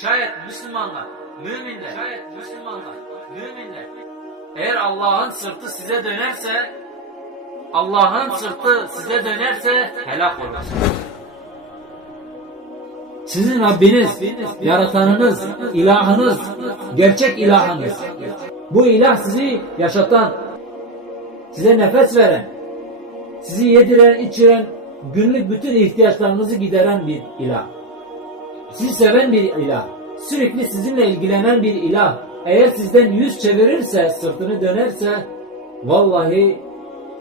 Şayet Müslümanlar, müminler, şayet Müslümanlar, müminler eğer Allah'ın sırtı size dönerse Allah'ın sırtı size dönerse helak olursunuz. Sizin Rabbiniz, yaratanınız, ilahınız, gerçek ilahınız. Bu ilah sizi yaşatan, size nefes veren, sizi yediren, içiren, günlük bütün ihtiyaçlarınızı gideren bir ilah. Sizi seven bir ilah. Sürekli sizinle ilgilenen bir ilah. Eğer sizden yüz çevirirse, sırtını dönerse, vallahi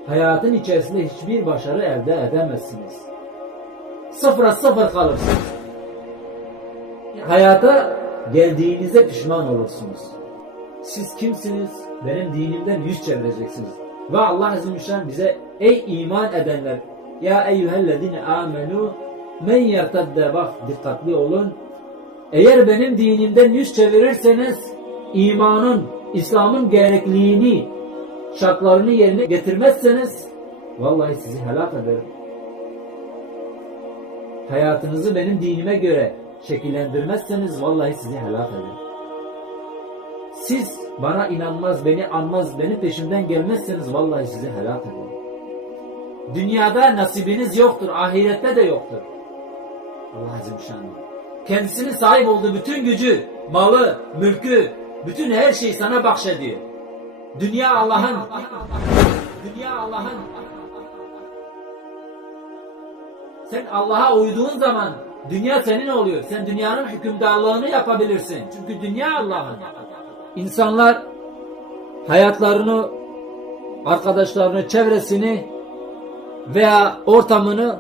hayatın içerisinde hiçbir başarı elde edemezsiniz. Sıfıra sıfır kalırsınız. Hayata geldiğinizde pişman olursunuz. Siz kimsiniz? Benim dinimden yüz çevireceksiniz. Ve Allah Celle bize ey iman edenler ya eyyühellezine amenu men yertadde bak dikkatli olun. Eğer benim dinimden yüz çevirirseniz imanın, İslam'ın gerekliliğini, şartlarını yerine getirmezseniz vallahi sizi helak ederim. Hayatınızı benim dinime göre şekillendirmezseniz vallahi sizi helak ederim. Siz bana inanmaz, beni anmaz, benim peşimden gelmezseniz vallahi sizi helak ederim. Dünyada nasibiniz yoktur, ahirette de yoktur. Allah Azim Şanlı. Kendisinin sahip olduğu bütün gücü, malı, mülkü, bütün her şeyi sana bahşediyor. Dünya Allah'ın. Dünya Allah'ın. Sen Allah'a uyduğun zaman dünya senin oluyor. Sen dünyanın hükümdarlığını yapabilirsin. Çünkü dünya Allah'ın. İnsanlar hayatlarını, arkadaşlarını, çevresini veya ortamını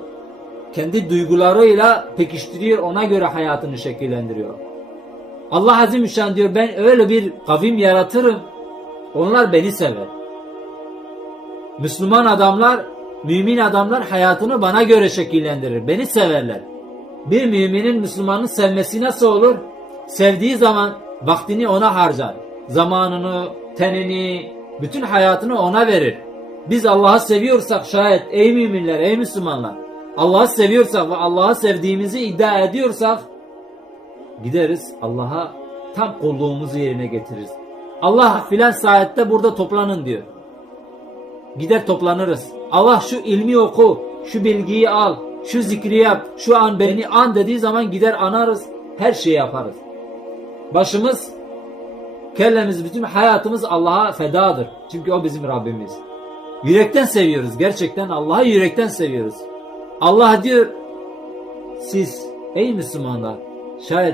kendi duygularıyla pekiştiriyor, ona göre hayatını şekillendiriyor. Allah Azimüşşan diyor ben öyle bir kavim yaratırım. Onlar beni sever. Müslüman adamlar, mümin adamlar hayatını bana göre şekillendirir. Beni severler. Bir müminin Müslümanı sevmesi nasıl olur? Sevdiği zaman vaktini ona harcar. Zamanını, tenini, bütün hayatını ona verir. Biz Allah'ı seviyorsak şayet ey müminler, ey Müslümanlar. Allah'ı seviyorsak ve Allah'ı sevdiğimizi iddia ediyorsak gideriz Allah'a tam kulluğumuzu yerine getiririz. Allah filan saatte burada toplanın diyor. Gider toplanırız. Allah şu ilmi oku, şu bilgiyi al, şu zikri yap, şu an beni an dediği zaman gider anarız, her şeyi yaparız. Başımız, kellemiz, bütün hayatımız Allah'a fedadır. Çünkü o bizim Rabbimiz. Yürekten seviyoruz. Gerçekten Allah'ı yürekten seviyoruz. Allah diyor, siz ey Müslümanlar, şayet